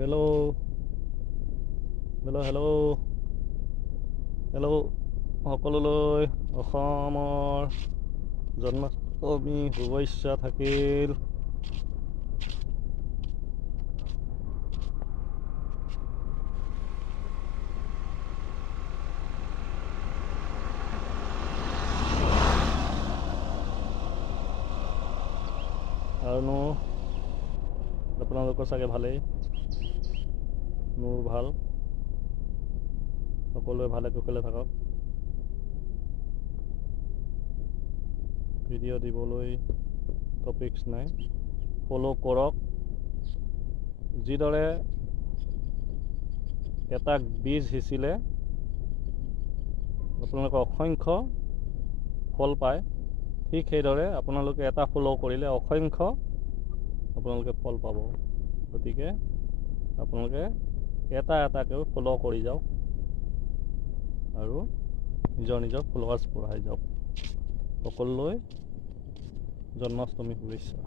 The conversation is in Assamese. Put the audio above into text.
Hello, hello, hello, hello. সকলোলৈ অসমৰ জন্মাষ্টমী শুভেচ্ছা থাকিল। আৰুনো আপোনালোকৰ চাগে ভালেই, মোৰ ভাল। সকলোৱে ভালে কুশলে থাকক। ভিডিঅ' দিবলৈ টপিকছ নাই, ফ'ল' কৰক। যিদৰে এটা বীজ সিঁচিলে আপোনালোকে অসংখ্য ফল পায়, ঠিক সেইদৰে আপোনালোকে এটা ফ'ল' কৰিলে অসংখ্য আপোনালোকে ফল পাব। গতিকে আপোনালোকে এটা এটাকৈ ফ'ল' কৰি যাওক আৰু নিজৰ ফলোৱাৰ্ছ বঢ়াই যাওক। সকলোলৈ জন্মাষ্টমী শুভেচ্ছা।